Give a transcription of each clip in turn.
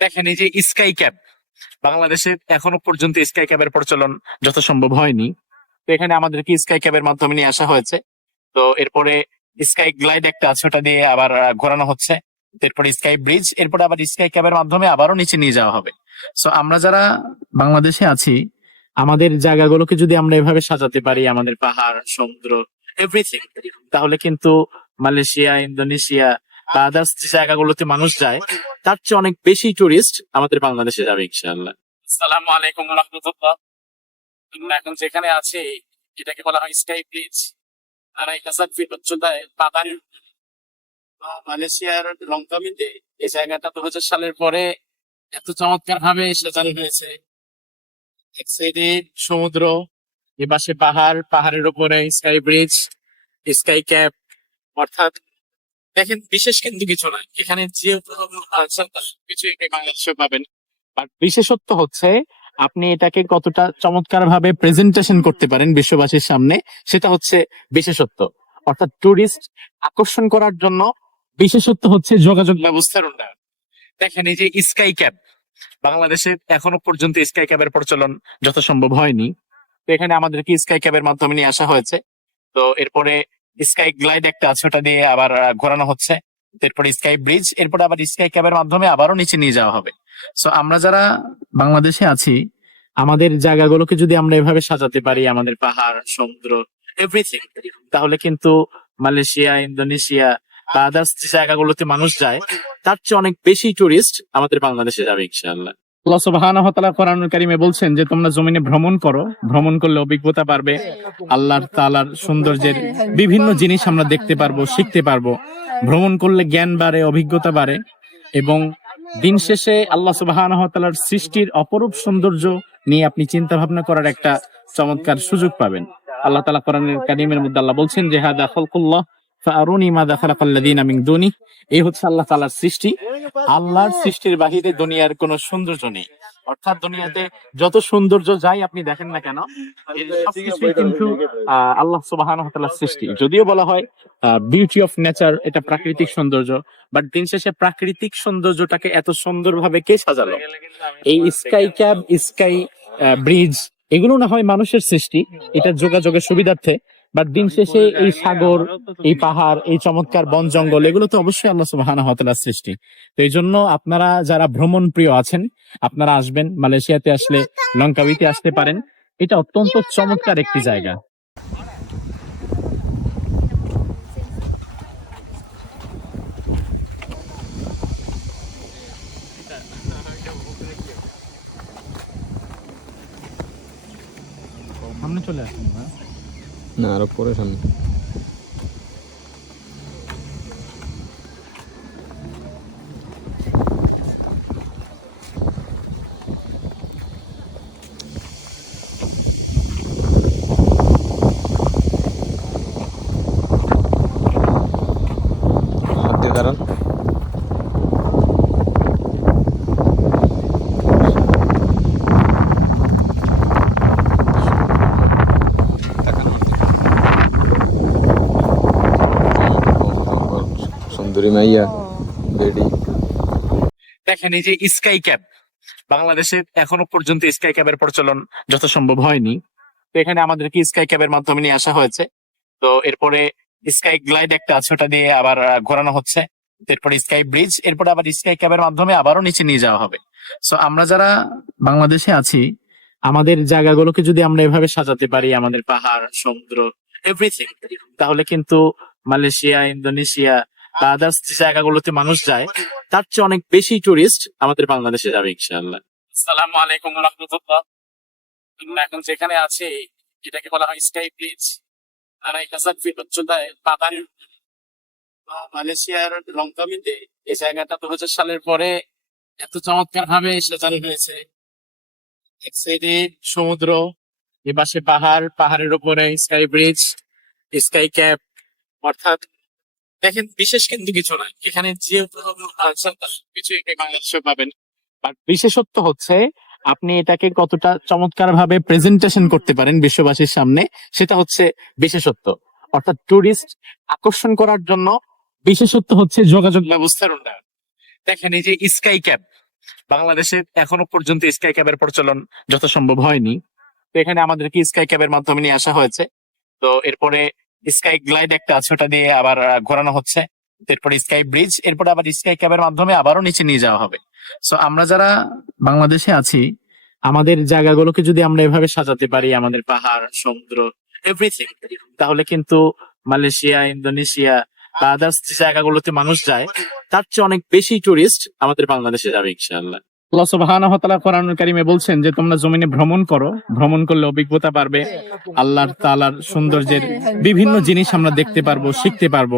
দেখেন এই যে স্কাই ক্যাব বাংলাদেশে এখনও পর্যন্ত স্কাই ক্যাবের প্রচলন যত সম্ভব হয়নি। তো এখানে আমাদেরকে স্কাই ক্যাবের মাধ্যমে নিয়ে আসা হয়েছে। তো এরপরে স্কাই গ্লাইড একটা আছে, ওটা দিয়ে আবার ঘোরানো হচ্ছে। এরপরে স্কাই ব্রিজ এরপরে আবার স্কাই ক্যাবের মাধ্যমে আবারও নিচে নিয়ে যাওয়া হবে। সো আমরা যারা বাংলাদেশে আছি, আমাদের জায়গাগুলোকে যদি আমরা এভাবে সাজাতে পারি, আমাদের পাহাড়, সমুদ্র এভরিথিং তাহলে কিন্তু মালয়েশিয়া, ইন্দোনেশিয়া আদার্স জায়গাগুলোতে মানুষ যায়, তার চেয়ে অনেক বেশি টুরিস্ট আমাদের বাংলাদেশে যাবে ইনশাআল্লাহ। আসসালামু আলাইকুম রহমতুল্লাহ। আমরা এখন যেখানে আছি, এটাকে বলা হয় স্কাই ব্রিজ আর এই হাজার ফিট উচ্চতায় মালয়েশিয়ার লঙ্কামিতে এই জায়গাটা দু হাজার সালের পরে এত চমৎকার ভাবে সাজানো হয়েছে। এক সাইডে সমুদ্র এ পাশে পাহাড়, পাহাড়ের উপরে স্কাই ব্রিজ স্কাই ক্যাপ অর্থাৎ দেখেন, বিশেষ কিন্তু কিছু নয় এখানে যে কিছু বাংলাদেশে পাবেন। বাট বিশেষত্ব হচ্ছে, আপনি এটাকে কতটা চমৎকার ভাবে প্রেজেন্টেশন করতে পারেন বিশ্ববাসীর সামনে, সেটা হচ্ছে বিশেষত্ব। অর্থাৎ টুরিস্ট আকর্ষণ করার জন্য বিশেষত্ব হচ্ছে যোগাযোগ ব্যবস্থার উন্নয়ন। দেখেন, এই যে স্কাই ক্যাব বাংলাদেশে এখনও পর্যন্ত স্কাই ক্যাবের প্রচলন যথাসম্ভব হয়নি। তো এখানে আমাদেরকে স্কাই ক্যাবের মাধ্যমে নিয়ে আসা হয়েছে। তো এরপরে স্কাই গ্লাইড একটা আছে, ওটা দিয়ে আবার ঘোরানো হচ্ছে। এরপরে স্কাই ব্রিজ, এরপরে আবার স্কাই ক্যাবের মাধ্যমে আবারও নিচে নিয়ে যাওয়া হবে। সো আমরা যারা বাংলাদেশে আছি, আমাদের জায়গাগুলোকে যদি আমরা এভাবে সাজাতে পারি, আমাদের পাহাড়, সমুদ্র এভরিথিং তাহলে কিন্তু মালয়েশিয়া, ইন্দোনেশিয়া বা আদার্স যে জায়গাগুলোতে মানুষ যায়, তার চেয়ে অনেক বেশি টুরিস্ট আমাদের বাংলাদেশে যাবে, ইনশাআল্লাহ। আল্লাহ সুবহানাহু ওয়া কোরআনুল বলছেন যে, তোমরা জমিনে ভ্রমণ করো। ভ্রমণ করলে অভিজ্ঞতা বাড়বে। আল্লাহর তাআলার সৌন্দর্যের বিভিন্ন জিনিস আমরা দেখতে পারব, শিখতে পারব। ভ্রমণ করলে জ্ঞান বাড়ে, অভিজ্ঞতা বাড়ে এবং দিন শেষে আল্লাহ সুবহানাহু সৃষ্টির অপরূপ সৌন্দর্য নিয়ে আপনি চিন্তা ভাবনা করার একটা চমৎকার সুযোগ পাবেন। আল্লাহ তাআলা কোরআনের কারিমের মধ্যে আল্লাহ বলছেন যে, হাদা খালকুল্লাহ, ফাআরুনি মাযা খালাকাল্লাযিনা মিন দুনি এই হচ্ছে আল্লাহ তাআলার সৃষ্টি। আল্লাহর সৃষ্টির বাহিরে দুনিয়ার কোনো সৌন্দর্য নেই। অর্থাৎ দুনিয়াতে যত সৌন্দর্য যাই আপনি দেখেন না কেন সবকিছুই কিন্তু আল্লাহ সুবহানাহু ওয়া সৃষ্টি। যদিও বলা হয় বিউটি অফ নেচার এটা প্রাকৃতিক সৌন্দর্য বাট দিন শেষে প্রাকৃতিক সৌন্দর্যটাকে এত সুন্দরভাবে কে সাজালো? এই স্কাই ক্যাব স্কাই ব্রিজ এগুলো না হয় মানুষের সৃষ্টি এটা যোগাযোগের সুবিধার্থে। বাট দিন শেষে এই সাগর এই পাহাড় এই চমৎকার বন জঙ্গল এগুলো তো অবশ্যই আল্লাহ সুবহানাহু ওয়া তাআলার সৃষ্টি। তো এই জন্য আপনারা যারা ভ্রমণ প্রিয় আছেন আপনারা আসবেন মালয়েশিয়াতে আসলে লঙ্কাবিতে আসতে পারেন। এটা অত্যন্ত চমৎকার একটি জায়গা। সামনে চলে আসুন না আরও পরে সামনে। সুন্দরী মাইয়া। বেডি দেখেন এই যে স্কাই ক্যাব বাংলাদেশে এখনও পর্যন্ত স্কাই ক্যাবের প্রচলন যত সম্ভব হয়নি। তো এখানে আমাদেরকে স্কাই ক্যাবের মাধ্যমে নিয়ে আসা হয়েছে। তো এরপরে স্কাই গ্লাইড একটা আছে ওটা দিয়ে আবার ঘোরানো হচ্ছে। এরপরে স্কাই ব্রিজ এরপরে আবার স্কাই ক্যাবের মাধ্যমে আবারও নিচে নিয়ে যাওয়া হবে। সো আমরা যারা বাংলাদেশে আছি আমাদের জায়গাগুলোকে যদি আমরা এভাবে সাজাতে পারি আমাদের পাহাড় সমুদ্র এভরিথিং তাহলে কিন্তু মালয়েশিয়া ইন্দোনেশিয়া বা আদার্স জায়গাগুলোতে মানুষ যায়, তার চেয়ে অনেক বেশি টুরিস্ট আমাদের বাংলাদেশে যাবে ইনশাআল্লাহ। আসসালামু আলাইকুম রহমতুল্লাহ। আমরা এখন যেখানে আছি, এটাকে বলা হয় স্কাই ব্রিজ আর এই হাজার ফিট উচ্চতায় পাতার মালয়েশিয়ার লঙ্কামিতে এই জায়গাটা দু হাজার সালের পরে এত চমৎকার ভাবে সাজানো হয়েছে। এক সাইডে সমুদ্র এ পাশে পাহাড়, পাহাড়ের উপরে স্কাই ব্রিজ স্কাই ক্যাপ। অর্থাৎ দেখেন, বিশেষ কিন্তু কিছু নয় এখানে যে কিছু বাংলাদেশে পাবেন। বাট বিশেষত্ব হচ্ছে, আপনি এটাকে কতটা চমৎকার ভাবে প্রেজেন্টেশন করতে পারেন বিশ্ববাসীর সামনে, সেটা হচ্ছে বিশেষত্ব। অর্থাৎ টুরিস্ট আকর্ষণ করার জন্য বিশেষত্ব হচ্ছে যোগাযোগ ব্যবস্থার উন্নয়ন। দেখেন, এই যে স্কাই ক্যাব বাংলাদেশে এখনও পর্যন্ত স্কাই ক্যাবের প্রচলন যথাসম্ভব হয়নি। তো এখানে আমাদেরকে স্কাই ক্যাবের মাধ্যমে নিয়ে আসা হয়েছে। তো এরপরে স্কাই গ্লাইড একটা আছে, ওটা দিয়ে আবার ঘোরানো হচ্ছে। এরপরে স্কাই ব্রিজ, এরপরে আবার স্কাই ক্যাবের মাধ্যমে আবারও নিচে নিয়ে যাওয়া হবে। সো আমরা যারা বাংলাদেশে আছি, আমাদের জায়গাগুলোকে যদি আমরা এভাবে সাজাতে পারি, আমাদের পাহাড়, সমুদ্র এভরিথিং তাহলে কিন্তু মালয়েশিয়া, ইন্দোনেশিয়া বা আদার্স জায়গাগুলোতে মানুষ যায়, তার চেয়ে অনেক বেশি টুরিস্ট আমাদের বাংলাদেশে যাবে, ইনশাআল্লাহ। আল্লাহ সুবহানাহু ওয়া কোরআনুল বলছেন যে, তোমরা জমিনে ভ্রমণ করো। ভ্রমণ করলে অভিজ্ঞতা পারবে আল্লাহর তাআলার সৌন্দর্যের বিভিন্ন জিনিস আমরা দেখতে পারব, শিখতে পারব।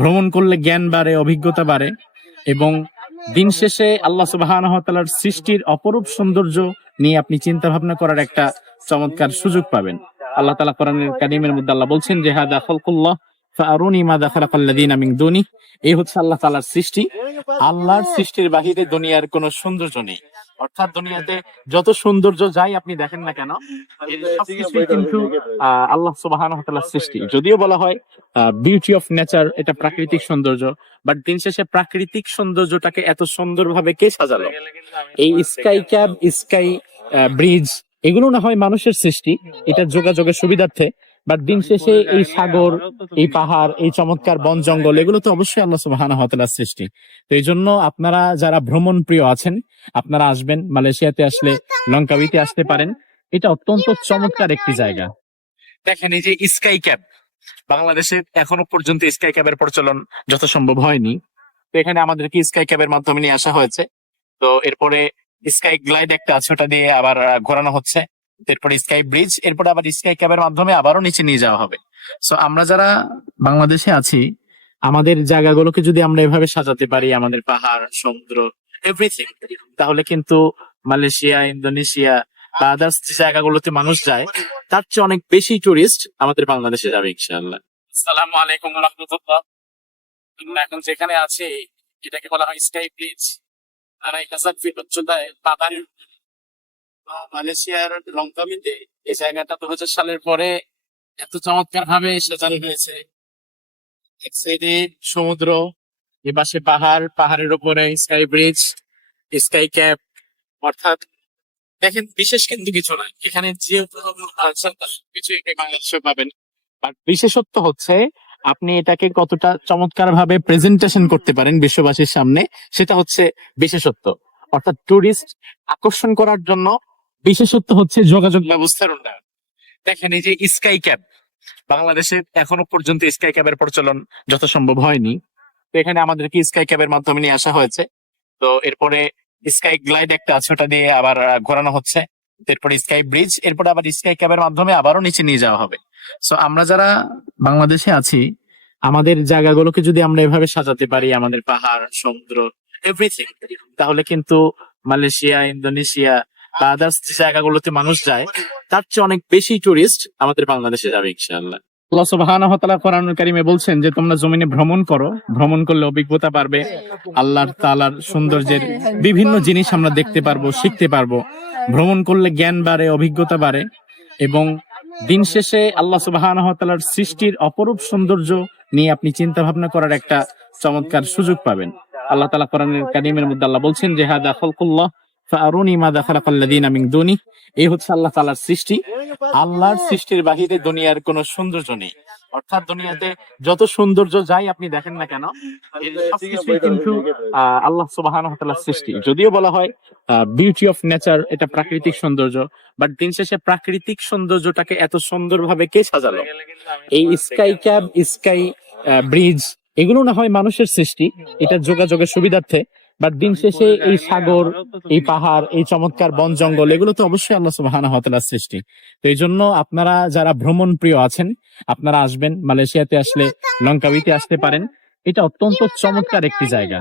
ভ্রমণ করলে জ্ঞান বাড়ে, অভিজ্ঞতা বাড়ে এবং দিন শেষে আল্লাহ সুবহানাহু ওয়া সৃষ্টির অপরূপ সৌন্দর্য নিয়ে আপনি চিন্তা ভাবনা করার একটা চমৎকার সুযোগ পাবেন। আল্লাহ তাআলা কোরআনের কারীমের মধ্যে আল্লাহ বলছেন যে হাদা খালকুল্লাহ, ফাআরুনি মাযা খালাকাল্লাযীনা মিন দুনি এই হচ্ছে আল্লাহ তাআলার সৃষ্টি। আল্লাহর সৃষ্টির বাহিরে দুনিয়ার কোনো সৌন্দর্য নেই। অর্থাৎ দুনিয়াতে যত সৌন্দর্য যাই আপনি দেখেন না কেন সবকিছুই কিন্তু আল্লাহ সুবহানাহু ওয়া সৃষ্টি। যদিও বলা হয় বিউটি অফ নেচার এটা প্রাকৃতিক সৌন্দর্য বাট দিন শেষে প্রাকৃতিক সৌন্দর্যটাকে এত সুন্দরভাবে কে সাজালো? এই স্কাই ক্যাব স্কাই ব্রিজ এগুলো না হয় মানুষের সৃষ্টি এটা যোগাযোগের সুবিধার্থে। বাট দিন শেষে এই সাগর এই পাহাড় এই চমৎকার বন জঙ্গল এগুলো তো অবশ্যই আল্লাহ সুবহানাহু ওয়া তাআলার সৃষ্টি। তো এই জন্য আপনারা যারা ভ্রমণ প্রিয় আছেন আপনারা আসবেন মালয়েশিয়াতে আসলে লঙ্কাবিতে আসতে পারেন। এটা অত্যন্ত চমৎকার একটি জায়গা। দেখেন এই যে স্কাই ক্যাব বাংলাদেশে এখনও পর্যন্ত স্কাই ক্যাবের প্রচলন যত সম্ভব হয়নি। তো এখানে আমাদেরকে স্কাই ক্যাবের মাধ্যমে নিয়ে আসা হয়েছে। তো এরপরে স্কাই গ্লাইড একটা আছে ওটা দিয়ে আবার আহ, ঘোরানো হচ্ছে। এরপরে স্কাই ব্রিজ, এরপরে আবার স্কাই ক্যাবের মাধ্যমে আবারও নিচে নিয়ে যাওয়া হবে। সো আমরা যারা বাংলাদেশে আছি, আমাদের জায়গাগুলোকে যদি আমরা এভাবে সাজাতে পারি, আমাদের পাহাড়, সমুদ্র এভরিথিং তাহলে কিন্তু মালয়েশিয়া, ইন্দোনেশিয়া বা আদার্স জায়গাগুলোতে মানুষ যায়, তার চেয়ে অনেক বেশি টুরিস্ট আমাদের বাংলাদেশে যাবে ইনশাআল্লাহ। আসসালামু আলাইকুম রহমতুল্লাহ। আমরা এখন যেখানে আছি, এটাকে বলা হয় স্কাই ব্রিজ। আড়াই হাজার ফিট উচ্চতায় পাতার মালয়েশিয়ার লঙ্কামিতে এই জায়গাটা দু হাজার সালের পরে এত চমৎকার ভাবে সাজানো হয়েছে। এক সাইডে সমুদ্র, এ পাশে পাহাড়, পাহাড়ের উপরে স্কাই ব্রিজ স্কাই ক্যাপ অর্থাৎ দেখেন বিশেষ কিন্তু কিছু না, এখানে যে কিছু বাংলাদেশে পাবেন। বাট বিশেষত্ব হচ্ছে আপনি এটাকে কতটা চমৎকার ভাবে প্রেজেন্টেশন করতে পারেন বিশ্ববাসীর সামনে, সেটা হচ্ছে বিশেষত্ব। অর্থাৎ টুরিস্ট আকর্ষণ করার জন্য বিশেষত্ব হচ্ছে যোগাযোগ ব্যবস্থার উন্নয়ন। দেখেন, এই যে স্কাই ক্যাব বাংলাদেশে এখনও পর্যন্ত স্কাই ক্যাবের প্রচলন যত সম্ভব হয়নি। তো এখানে আমাদেরকে স্কাই ক্যাবের মাধ্যমে নিয়ে আসা হয়েছে। তো এরপরে স্কাই গ্লাইড একটা আছে, ওটা দিয়ে আবার ঘোরানো হচ্ছে। এরপরে স্কাই ব্রিজ এরপরে আবার স্কাই ক্যাবের মাধ্যমে আবারও নিচে নিয়ে যাওয়া হবে। সো আমরা যারা বাংলাদেশে আছি, আমাদের জায়গাগুলোকে যদি আমরা এভাবে সাজাতে পারি, আমাদের পাহাড়, সমুদ্র এভরিথিং তাহলে কিন্তু মালয়েশিয়া, ইন্দোনেশিয়া বা আদার্স জায়গাগুলোতে মানুষ যায়, তার চেয়ে অনেক বেশি টুরিস্ট আমাদের বাংলাদেশে যাবে ইনশাআল্লাহ। আল্লাহ সুবহানাহু তাআলা কোরআনুল কারীমে বলছেন যে, তোমরা জমিনে ভ্রমণ করো। ভ্রমণ করলে অভিজ্ঞতা পারবে আল্লাহর তাআলার সৌন্দর্যের বিভিন্ন জিনিস আমরা দেখতে পারব, শিখতে পারব। ভ্রমণ করলে জ্ঞান বাড়ে, অভিজ্ঞতা বাড়ে এবং দিন শেষে আল্লাহ সুবহানাহু তাআলার সৃষ্টির অপরূপ সৌন্দর্য নিয়ে আপনি চিন্তা ভাবনা করার একটা চমৎকার সুযোগ পাবেন। আল্লাহ তাআলা কোরআনের কারীমের মধ্যে আল্লাহ বলছেন যে, হাদা খালকুল্লাহ ফাআরুনি মাযা খালাকাল্লাযীনা মিন দুনি এই হচ্ছে আল্লাহ তাআলার সৃষ্টি। আল্লাহর সৃষ্টির বাহিরে দুনিয়ার কোনো সৌন্দর্য নেই। অর্থাৎ দুনিয়াতে যত সৌন্দর্য যাই আপনি দেখেন না কেন কিন্তু আল্লাহ সুবহানাহু ওয়া সৃষ্টি। যদিও বলা হয় বিউটি অফ নেচার এটা প্রাকৃতিক সৌন্দর্য বাট দিন শেষে প্রাকৃতিক সৌন্দর্যটাকে এত সুন্দরভাবে কে সাজালো? এই স্কাই ক্যাব স্কাই ব্রিজ এগুলো না হয় মানুষের সৃষ্টি, এটা যোগাযোগের সুবিধার্থে বাট দিন শেষে এই সাগর, এই পাহাড়, এই চমৎকার বন জঙ্গল, এগুলো তো অবশ্যই আল্লাহ সুবাহ সৃষ্টি। তো এই জন্য আপনারা যারা ভ্রমণ প্রিয় আছেন, আপনারা আসবেন, মালয়েশিয়াতে আসলে লঙ্কাবিতে আসতে পারেন, এটা অত্যন্ত চমৎকার একটি জায়গা।